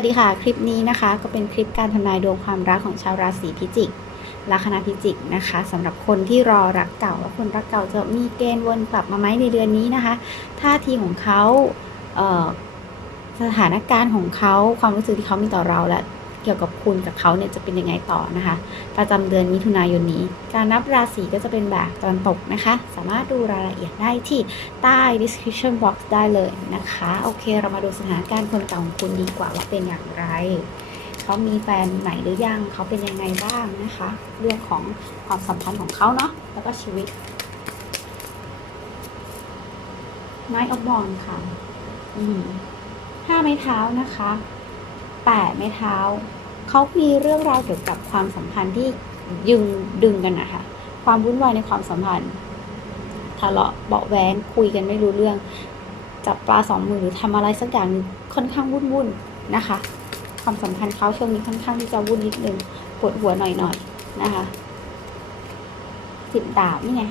สวัสดีค่ะ คลิปนี้นะคะก็เป็นคลิปการทำนายดวงความรักของชาวราศีพิจิก ลัคนาพิจิกนะคะสำหรับคนที่รอรักเก่าและคนรักเก่าจะมีเกณฑ์วนกลับมาไหมในเดือนนี้นะคะ ท่าทีของเขาเสถานการณ์ของเขาความรู้สึกที่เขามีต่อเราและ เกี่ยวกับคุณกับเขาเนี่ยจะเป็นยังไงต่อนะคะ ประจำเดือนมิถุนายนนี้ การนับราศีก็จะเป็นแบบตะวันตกนะคะ สามารถดูรายละเอียดได้ที่ใต้ description box ได้เลยนะคะ โอเค เรามาดูสถานการณ์คนเก่าของคุณดีกว่าว่าเป็นอย่างไรเขามีแฟนใหม่หรือยัง เขาเป็นยังไงบ้างนะคะ เรื่องของความสัมพันธ์ของเขาเนาะแล้วก็ชีวิตไม้อบอลค่ะห้าไม้เท้านะคะ แปดไม้เท้าเขามีเรื่องราวเกี่ยวกับความสัมพันธ์ที่ยึงดึงกันนะคะความวุ่นวายในความสัมพันธ์ทะเลาะเบาะแว้งคุยกันไม่รู้เรื่อง จับปลาสองมือหรือทำอะไรสักอย่างค่อนข้างวุ่นวุ่นนะคะ ความสัมพันธ์เขาช่วงนี้ค่อนข้างที่จะวุ่นนิดนึงปวดหัวหน่อยๆนะคะสิบดาบนี่ไง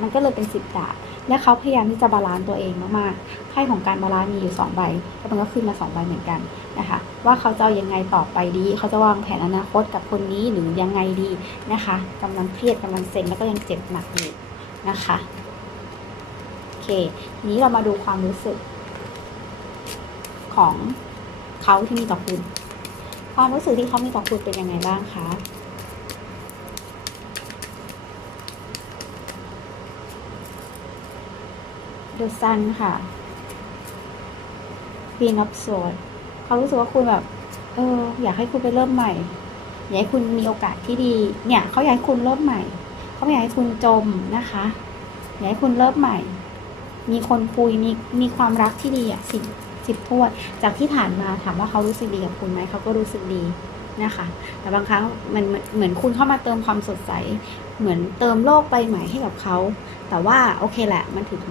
มันก็เลยเป็นสิบดาบ และเขาพยายามที่จะบาลานซ์ตัวเองมากๆไพ่ของการบาลานซ์มีอยู่สองใบแล้วมันก็ขึ้นมาสองใบเหมือนกันนะคะว่าเขาจะยังไงต่อไปดี เขาจะวางแผนอนาคตกับคนนี้หรือยังไงดีนะคะกำลังเครียดกำลังเซ็งแล้วก็ยังเจ็บหนักอยู่นะคะโอเคทีนี้เรามาดูความรู้สึกของเขาที่มีต่อคุณ ความรู้สึกที่เขามีต่อคุณเป็นยังไงบ้างคะ The Sun ค่ะ Queen of Swords เขารู้สึกว่าคุณแบบ เออ อยากให้คุณไปเริ่มใหม่ อยากให้คุณมีโอกาสที่ดี เนี่ยเขาอยากให้คุณเริ่มใหม่ เขาไม่อยากให้คุณจมนะคะ อยากให้คุณเริ่มใหม่ มีคนคุย มีมีความรักที่ดีอะสิบสิบทวดจากที่ผ่านมาถามว่าเขารู้สึกดีกับคุณไหม เขาก็รู้สึกดีนะคะ แต่บางครั้งมันมันเหมือนคุณเข้ามาเติมความสดใส เหมือนเติมโลกใบใหม่ให้กับเขา แต่ว่าโอเคแหละ มันถึง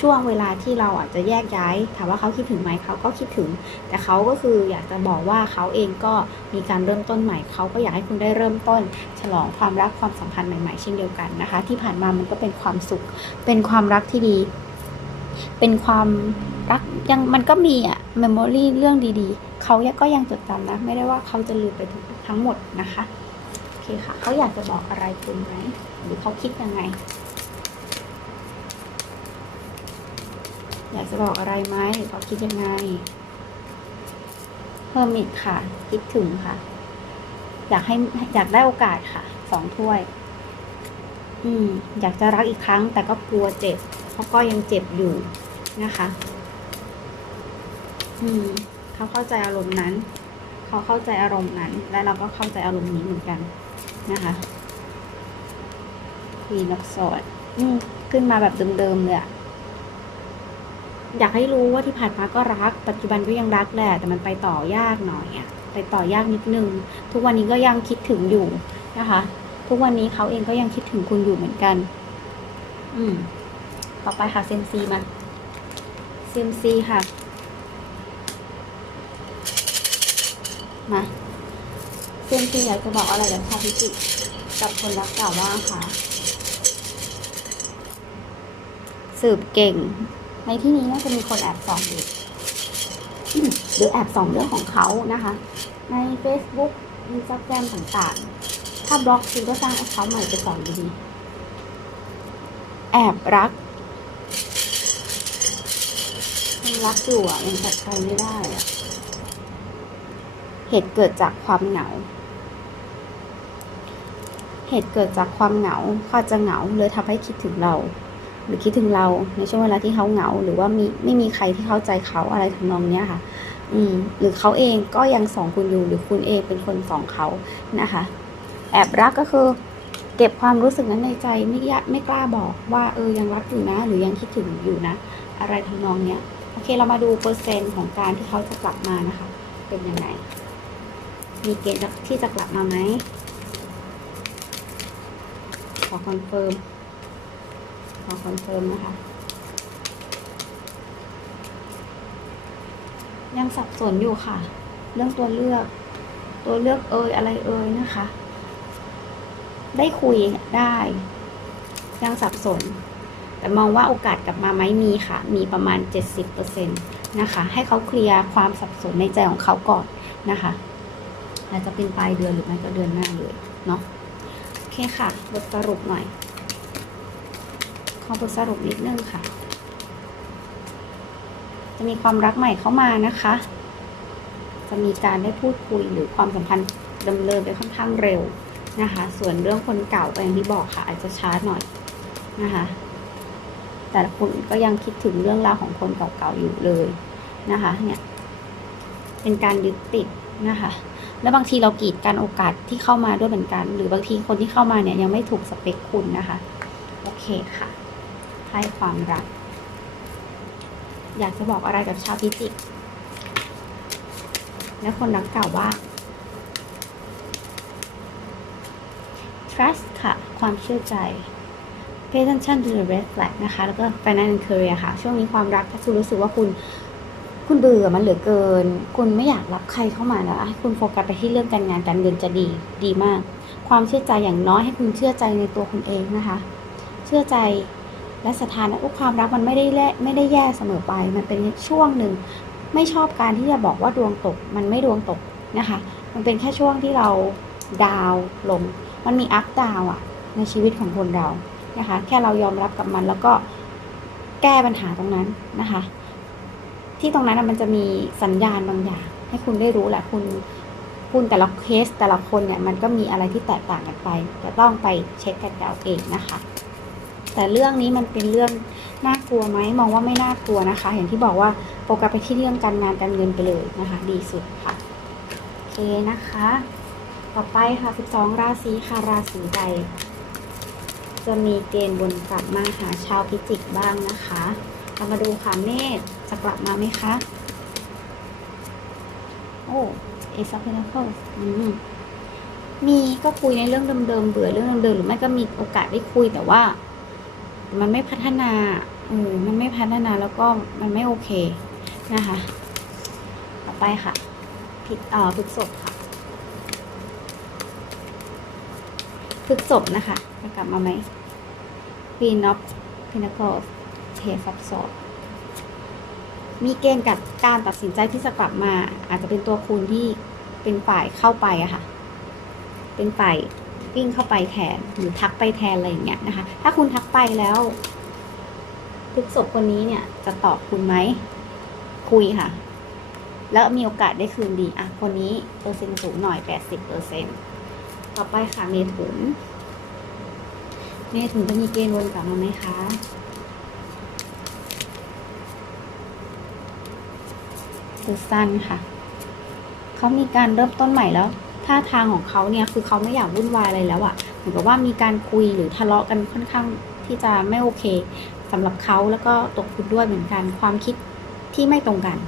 ช่วงเวลาที่เราอาจจะแยกย้าย ถามว่าเขาคิดถึงไหมเขาก็คิดถึง แต่เขาก็คืออยากจะบอกว่าเขาเองก็มีการเริ่มต้นใหม่ เขาก็อยากให้คุณได้เริ่มต้น ฉลองความรักความสัมพันธ์ใหม่ๆ เช่นเดียวกันนะคะ ที่ผ่านมามันก็เป็นความสุข เป็นความรักที่ดี เป็นความรักยังมันก็มีอะเมมโมรีเรื่องดีๆ เขาก็ยังจดจำนะ ไม่ได้ว่าเขาจะลืมไปทั้งหมดนะคะ โอเคค่ะ เขาอยากจะบอกอะไรคุณไหม หรือเขาคิดยังไง อยากจะบอกอะไรไหมหรือเขาคิดยังไงเพิ่มอีกค่ะ คิดถึงค่ะ อยากให้อยากได้โอกาสค่ะ สองถ้วย อืม อยากจะรักอีกครั้ง แต่ก็กลัวเจ็บ เพราะก็ยังเจ็บอยู่นะคะ อืม เขาเข้าใจอารมณ์นั้น เขาเข้าใจอารมณ์นั้น และเราก็เข้าใจอารมณ์นี้เหมือนกันนะคะมีนักสอดอืม ขึ้นมาแบบเดิมๆเลยอะ อยากให้รู้ว่าที่ผ่านมาก็รัก ปัจจุบันก็ยังรักแหละ แต่มันไปต่อยากหน่อยอะไปต่อยากนิดนึง ทุกวันนี้ก็ยังคิดถึงอยู่นะคะ ทุกวันนี้เขาเองก็ยังคิดถึงคุณอยู่เหมือนกัน อืม ต่อไปค่ะเซมซีมาเซมซีค่ะ มาเซมซีอยากจะบอกอะไรกับชาวพิจิกับคนรักเก่าบ้างคะสืบเก่ง ในที่นี้น่าจะมีคนแอบส่องอยู่หรือแอบส่องเรื่องของเขานะคะ ใน Facebook อินสตาแกรมต่างๆ ถ้าบล็อกคุณก็สร้างแอคเคาท์ใหม่ไปส่องดีๆ แอบรักยังรักอยู่อะยังตัดใครไม่ได้อะเหตุเกิดจากความเหงา เหตุเกิดจากความเหงาเขาจะเหงาเลยทำให้คิดถึงเรา หรือคิดถึงเราในช่วงเวลาที่เขาเหงา หรือว่ามีไม่มีใครที่เข้าใจเขาอะไรทำนองเนี้ยค่ะ อืม หรือเขาเองก็ยังสองคุณอยู่ หรือคุณเองเป็นคนสองเขานะคะ แอบรักก็คือ เก็บความรู้สึกนั้นในใจไม่ยะไม่กล้าบอกว่าเออยังรักอยู่นะ หรือยังคิดถึงอยู่นะ อะไรทำนองเนี้ยโอเคเรามาดูเปอร์เซ็นต์ของการที่เขาจะกลับมานะคะ เป็นยังไงมีเกณฑ์ที่จะกลับมาไหมขอคอนเฟิร์ม ขอคอนเฟิร์มนะคะ ยังสับสนอยู่ค่ะ เรื่องตัวเลือก ตัวเลือกเอยอะไรเอยนะคะ ได้คุยได้ ยังสับสน แต่มองว่าโอกาสกลับมาไหมมีค่ะ มีประมาณ 70%นนะคะ ให้เขาเคลียร์ความสับสนในใจของเขาก่อนนะคะอาจจะเป็นปลายเดือนหรือไม่ก็เดือนหน้าเลยเนาะโอเคค่ะบทสรุปหน่อย ขอบทสรุปนิดนึงค่ะ จะมีความรักใหม่เข้ามานะคะ จะมีการได้พูดคุยหรือความสัมพันธ์ดำเนินไปค่อนข้างเร็วนะคะ ส่วนเรื่องคนเก่าก็อย่างที่บอกค่ะ อาจจะช้าหน่อยนะคะ แต่ละคนก็ยังคิดถึงเรื่องราวของคนเก่าๆอยู่เลยนะคะ เนี่ย เป็นการยึดติดนะคะ แล้วบางทีเรากีดการโอกาสที่เข้ามาด้วยเหมือนกัน หรือบางทีคนที่เข้ามาเนี่ยยังไม่ถูกสเปคคุณนะคะ โอเคค่ะ ให้ความรัก อยากจะบอกอะไรกับชาวพิจิก และคนรักเก่าว่า trust ค่ะ ความเชื่อใจ pay attention to the red flag นะคะ แล้วก็ financial career ค่ะ ช่วงนี้ความรักถ้าคุณรู้สึกว่าคุณคุณเบื่อมันเหลือเกิน คุณไม่อยากรับใครเข้ามาแล้วให้คุณโฟกัสไปที่เรื่องการงานการเงินจะดีดีมาก ความเชื่อใจอย่างน้อยให้คุณเชื่อใจในตัวคุณเองนะคะ เชื่อใจ และสถานะความรักมันไม่ได้แย่ไม่ได้แย่เสมอไป มันเป็นช่วงหนึ่ง ไม่ชอบการที่จะบอกว่าดวงตก มันไม่ดวงตกนะคะ มันเป็นแค่ช่วงที่เราดาวลง มันมีอัพดาวอะในชีวิตของคนเรานะคะ แค่เรายอมรับกับมันแล้วก็แก้ปัญหาตรงนั้นนะคะ ที่ตรงนั้นนะมันจะมีสัญญาณบางอย่าง ให้คุณได้รู้แหละคุณคุณแต่ละเคสแต่ละคนเนี่ยมันก็มีอะไรที่แตกต่างกันไปจะต้องไปเช็คกันเอาเองนะคะ แต่เรื่องนี้มันเป็นเรื่องน่ากลัวไหมมองว่าไม่น่ากลัวนะคะ อย่างที่บอกว่าโฟกัสไปที่เรื่องการงานการเงินไปเลยนะคะ ดีสุดค่ะโอเคนะคะ ต่อไปค่ะ 12 ราศีค่ะราศีใด จะมีเกณฑ์วนกลับมาหาชาวพิจิกบ้างนะคะเรามาดูค่ะเมษจะกลับมาไหมคะโอ้เอซัพเพนเคิลมีก็คุยในเรื่องเดิมๆเบื่อเรื่องเดิมๆหรือไม่ก็มีโอกาสได้คุยแต่ว่า มันไม่พัฒนาเออมันไม่พัฒนาแล้วก็มันไม่โอเคนะคะ ต่อไปค่ะผิดเอ่อพฤกษบค่ะพฤกษบนะคะจะกลับมาไหม Queen of Pentacles เทซับซอดมีเกณฑ์กับการตัดสินใจที่จะกลับมา อาจจะเป็นตัวคุณที่เป็นฝ่ายเข้าไปอะค่ะ เป็นฝ่าย วิ่งเข้าไปแทน หรือทักไปแทนอะไรอย่างเงี้ยนะคะ ถ้าคุณทักไปแล้วพฤกษบคนนี้เนี่ยจะตอบคุณไหม คุยค่ะ แล้วมีโอกาสได้คืนดีอะคนนี้เปอร์เซ็นต์สูงหน่อย80เปอร์เซ็นต์ต่อไปค่ะเมถุนเมถุนจะมีเกณฑ์วนกลับมาไหมคะดูสั้นค่ะ เขามีการเริ่มต้นใหม่แล้ว ท่าทางของเขาเนี่ยคือเขาไม่อยากวุ่นวายอะไรแล้วอะเหมือนกับว่ามีการคุยหรือทะเลาะกันค่อนข้างที่จะไม่โอเคสำหรับเขาแล้วก็ตกคุณด้วยเหมือนกันความคิดที่ไม่ตรงกัน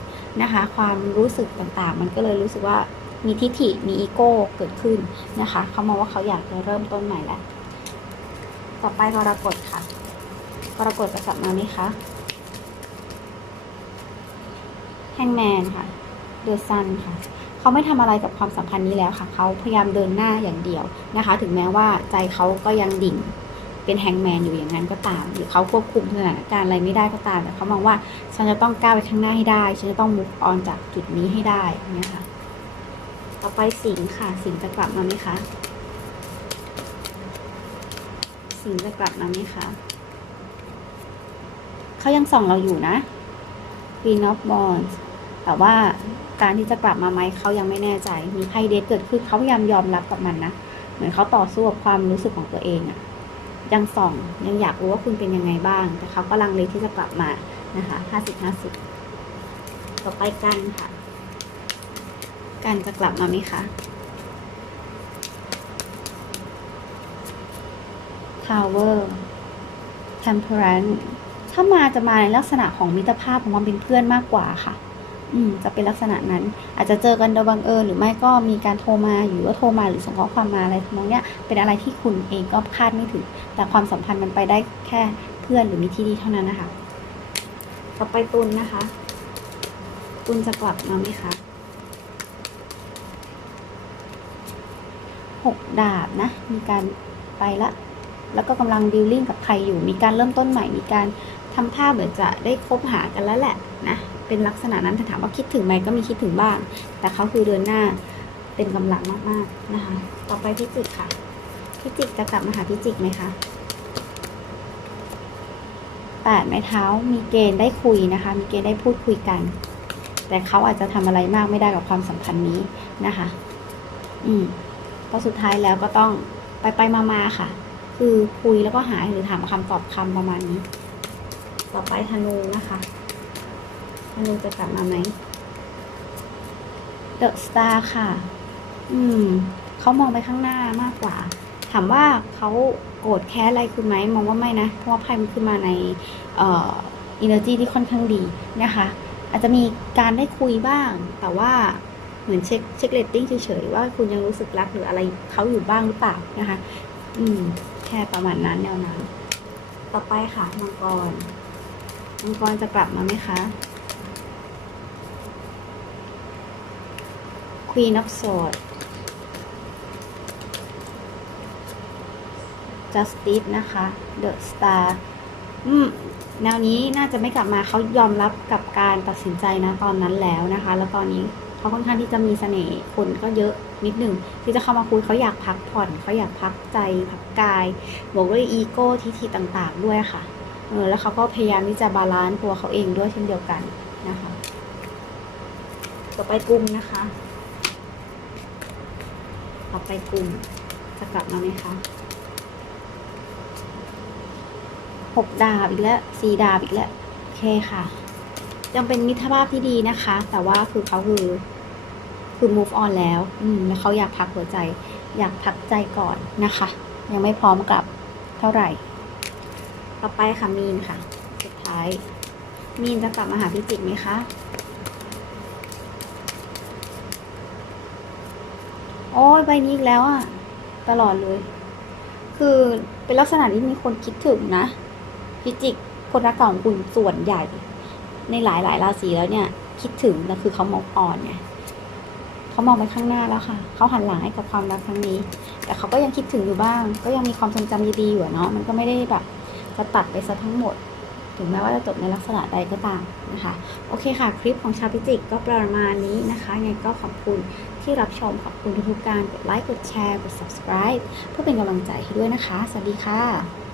นะคะ ความรู้สึกต่างๆ มันก็เลยรู้สึกว่ามีทิฐิมีอีโก้เกิดขึ้นนะคะเขามองว่าเขาอยากจะเริ่มต้นใหม่แล้วต่อไปกรกฎค่ะกรกฎจะกลับมาไหมคะแฮงแมนค่ะเดอะซันค่ะ เขาไม่ทำอะไรกับความสัมพันธ์นี้แล้วค่ะ เขาพยายามเดินหน้าอย่างเดียวนะคะ ถึงแม้ว่าใจเขาก็ยังดิ่งเป็นแฮงแมนอยู่อย่างนั้นก็ตาม หรือเขาควบคุมสถานการณ์อะไรไม่ได้ก็ตาม แต่เขามองว่าฉันจะต้องก้าวไปข้างหน้าให้ได้ ฉันจะต้องมุกออนจากจุดนี้ให้ได้เนี่ยค่ะ ต่อไปสิงค่ะ สิงจะกลับมาไหมคะ สิงจะกลับมาไหมคะเขายังส่องเราอยู่นะ Queen of Wands แต่ว่า การที่จะกลับมาไหมเขายังไม่แน่ใจ มีไพ่เดทเกิดขึ้นเขาพยายามยอมรับกับมันนะเหมือนเขาต่อสู้กับความรู้สึกของตัวเองอะยังส่องยังอยากรู้ว่าคุณเป็นยังไงบ้าง แต่เขากำลังเลที่จะกลับมานะคะห้าสิบห้าสิบต่อไปกันค่ะ กันจะกลับมาไหมคะ Tower Temperance ถ้ามาจะมาในลักษณะของมิตรภาพของความเป็นเพื่อนมากกว่าค่ะ อืมจะเป็นลักษณะนั้น อาจจะเจอกันโดยบังเอิญหรือไม่ก็มีการโทรมาหรือว่าโทรมาหรือส่งข้อความมาอะไรทำนองเนี้ยเป็นอะไรที่คุณเองก็คาดไม่ถึง แต่ความสัมพันธ์มันไปได้แค่เพื่อนหรือมิตรที่ดีเท่านั้นนะคะ ต่อไปตุลนะคะ ตุลจะกลับมาไหมคะหกดาบนะ มีการไปละแล้วก็กำลังดิวลิ่งกับใครอยู่ มีการเริ่มต้นใหม่ มีการทำท่าเหมือนจะได้คบหากันแล้วแหละนะ เป็นลักษณะนั้นแต่ถามว่าคิดถึงไหมก็มีคิดถึงบ้าง แต่เขาคือเดินหน้าเป็นกำลังมากๆนะคะ ต่อไปพิจิกค่ะ พิจิกจะกลับมาหาพิจิกไหมคะแปดไม้เท้ามีเกณฑ์ได้คุยนะคะ มีเกณฑ์ได้พูดคุยกัน แต่เขาอาจจะทำอะไรมากไม่ได้กับความสัมพันธ์นี้นะคะ อืมก็สุดท้ายแล้วก็ต้องไปไปมามาๆค่ะ คือคุยแล้วก็หายหรือถามคำตอบคำประมาณนี้ ต่อไปธนูนะคะ ธนูจะกลับมาไหมเดอะสตาร์ค่ะ อืม เขามองไปข้างหน้ามากกว่า ถามว่าเขาโกรธแค้นอะไรคุณไหม มองว่าไม่นะ เพราะว่าไพ่มันขึ้นมาในเอ่อ energy ที่ค่อนข้างดีนะคะ อาจจะมีการได้คุยบ้าง แต่ว่าเหมือนเช็คเช็คเลตติ้งเฉยๆว่าคุณยังรู้สึกรักหรืออะไรเขาอยู่บ้างหรือเปล่านะคะ อืม แค่ประมาณนั้นแนวนั้น ต่อไปค่ะมังกร มังกรจะกลับมาไหมคะ Queen of Swords Justice นะคะ The Star อืมแนวนี้น่าจะไม่กลับมาเขายอมรับกับการตัดสินใจนะตอนนั้นแล้วนะคะ แล้วตอนนี้เขาค่อนข้างที่จะมีเสน่ห์คนก็เยอะนิดหนึ่งที่จะเข้ามาคุยเขาอยากพักผ่อนเขาอยากพักใจพักกายบวกด้วยอีโก้ทิฐิต่างๆ ด้วยค่ะเออแล้วเขาก็พยายามที่จะบาลานซ์ตัวเขาเองด้วยเช่นเดียวกันนะคะ ต่อไปกลุ่มนะคะ ต่อไปกลุ่มจะกลับมาไหมคะหกดาบอีกแล้วสี่ดาบอีกแล้วโอเคค่ะ ยังเป็นมิตรภาพที่ดีนะคะ แต่ว่าคือเขาคือคือ move on แล้ว อืมแล้วเขาอยากพักหัวใจ อยากพักใจก่อนนะคะ ยังไม่พร้อมกลับเท่าไหร่ ต่อไปค่ะมีนค่ะ สุดท้าย มีนจะกลับมาหาพิจิกไหมคะ อ้ยใบนี้อีกแล้วอะตลอดเลย คือเป็นลักษณะที่มีคนคิดถึงนะพิจิกคนรักเก่าของคุณส่วนใหญ่ ในหลายหลายราศีแล้วเนี่ย คิดถึงแต่คือเขามองอ่อนไงเขามองไปข้างหน้าแล้วค่ะ เขาหันหลังให้กับความรักครั้งนี้ แต่เขาก็ยังคิดถึงอยู่บ้าง ก็ยังมีความทรงจำดีๆอยู่เนาะมันก็ไม่ได้แบบจะตัดไปซะทั้งหมด ถึงแม้ว่าจะจบในลักษณะใดก็ตามนะคะ โอเคค่ะ คลิปของชาวพิจิกก็ประมาณนี้นะคะยังไงก็ขอบคุณที่รับชม ขอบคุณทุกการกดไลค์ กดแชร์ กด subscribe เพื่อเป็นกำลังใจให้ด้วยนะคะ สวัสดีค่ะ